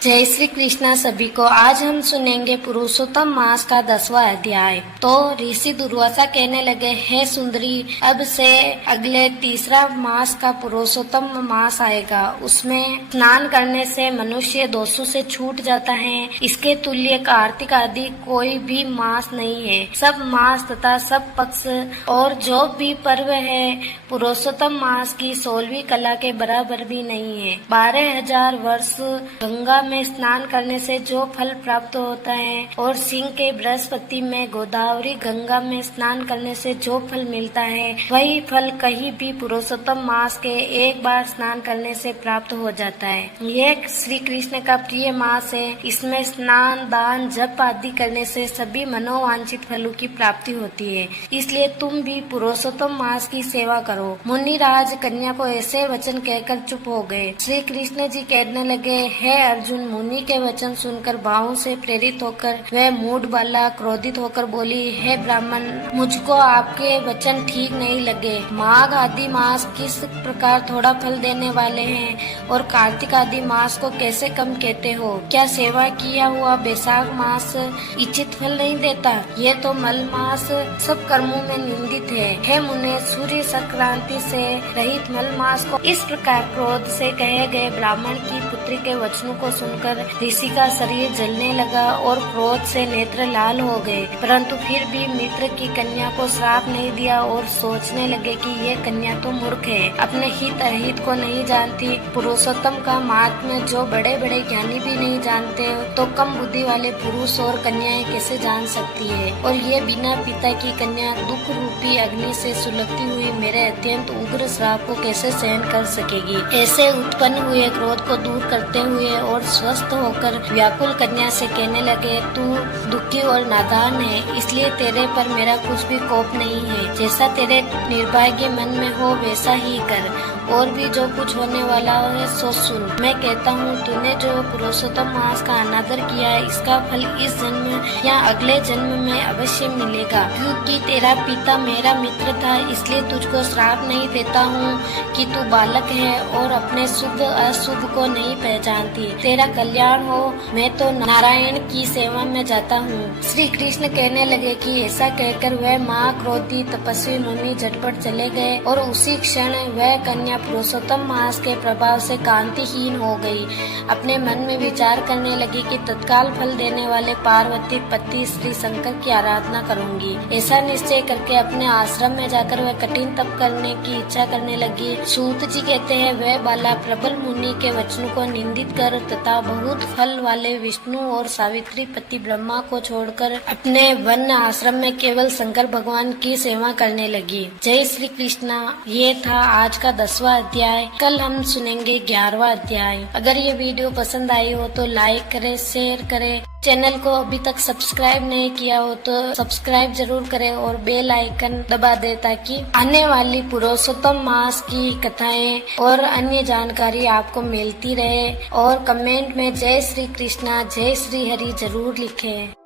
जय श्री कृष्णा सभी को। आज हम सुनेंगे पुरुषोत्तम मास का 10वां अध्याय। तो ऋषि दुर्वासा कहने लगे, हे सुंदरी, अब से अगले तीसरा मास का पुरुषोत्तम मास आएगा। उसमें स्नान करने से मनुष्य दोषों से छूट जाता है। इसके तुल्य कार्तिक आदि कोई भी मास नहीं है। सब मास तथा सब पक्ष और जो भी पर्व है पुरुषोत्तम मास की 16वीं कला के बराबर भी नहीं है। 12,000 वर्ष गंगा में स्नान करने से जो फल प्राप्त होता है और सिंह के बृहस्पति में गोदावरी गंगा में स्नान करने से जो फल मिलता है, वही फल कहीं भी पुरुषोत्तम मास के एक बार स्नान करने से प्राप्त हो जाता है। यह श्री कृष्ण का प्रिय मास है। इसमें स्नान, दान, जप आदि करने से सभी मनोवांछित फलों की प्राप्ति होती है। इसलिए तुम भी पुरुषोत्तम मास की सेवा करो। मुनिराज कन्या को ऐसे वचन कहकर चुप हो गए। श्री कृष्ण जी कहने लगे, हे अर्जुन, मुनि के वचन सुनकर भावों से प्रेरित होकर वह मूढ़ बाला क्रोधित होकर बोली, हे ब्राह्मण, मुझको आपके वचन ठीक नहीं लगे। माघ आदि मास किस प्रकार थोड़ा फल देने वाले हैं और कार्तिक आदि मास को कैसे कम कहते हो? क्या सेवा किया हुआ बैसाख मास इच्छित फल नहीं देता? ये तो मल मास सब कर्मों में निंदित है। हे मुने, सूर्य संक्रांति से रहित मल मास को इस प्रकार क्रोध से कहे गए ब्राह्मण की पुत्री के वचनों को सुनकर ऋषि का शरीर जलने लगा और क्रोध से नेत्र लाल हो गए। परंतु फिर भी मित्र की कन्या को श्राप नहीं दिया और सोचने लगे कि ये कन्या तो मूर्ख है, अपने हित अहित को नहीं जानती। पुरुषोत्तम का महात्म्य जो बड़े बड़े ज्ञानी भी नहीं जानते, तो कम बुद्धि वाले पुरुष और कन्याएं कैसे जान सकती है? और ये बिना पिता की कन्या दुख रूपी अग्नि से सुलगती हुई मेरे अत्यंत उग्र श्राप को कैसे सहन कर सकेगी? ऐसे उत्पन्न हुए क्रोध को दूर करते हुए और स्वस्थ होकर व्याकुल कन्या से कहने लगे, तू दुखी और नादान है, इसलिए तेरे पर मेरा कुछ भी कोप नहीं है। जैसा तेरे निर्भाग्य मन में हो वैसा ही कर, और भी जो कुछ होने वाला है सो सुन। मैं कहता हूँ, तूने जो पुरुषोत्तम मास का अनादर किया है, इसका फल इस जन्म या अगले जन्म में अवश्य मिलेगा। क्योंकि तेरा पिता मेरा मित्र था, इसलिए तुझको श्राप नहीं देता हूँ कि तू बालक है और अपने शुभ अशुभ को नहीं पहचानती। तेरा कल्याण हो, मैं तो नारायण की सेवा में जाता हूँ। श्री कृष्ण कहने लगे कि ऐसा कहकर वह महाक्रोधी तपस्वी मुनि झटपट चले गए और उसी क्षण वह कन्या पुरुषोत्तम मास के प्रभाव से कांतिहीन हो गई। अपने मन में विचार करने लगी कि तत्काल फल देने वाले पार्वती पति श्री शंकर की आराधना करूंगी। ऐसा निश्चय करके अपने आश्रम में जाकर वह कठिन तप करने की इच्छा करने लगी। सूत जी कहते हैं, वह बाला प्रबल मुनि के वचनों को निंदित कर तथा बहुत फल वाले विष्णु और सावित्री पति ब्रह्मा को छोड़कर अपने वन आश्रम में केवल शंकर भगवान की सेवा करने लगी। जय श्री कृष्णा। ये था आज का 10वां अध्याय। कल हम सुनेंगे 11वां अध्याय। अगर ये वीडियो पसंद आई हो तो लाइक करें, शेयर करें। चैनल को अभी तक सब्सक्राइब नहीं किया हो तो सब्सक्राइब जरूर करें और बेल आइकन दबा दें, ताकि आने वाली पुरुषोत्तम मास की कथाएं और अन्य जानकारी आपको मिलती रहे। और कमेंट में जय श्री कृष्णा, जय श्री हरि जरूर लिखें।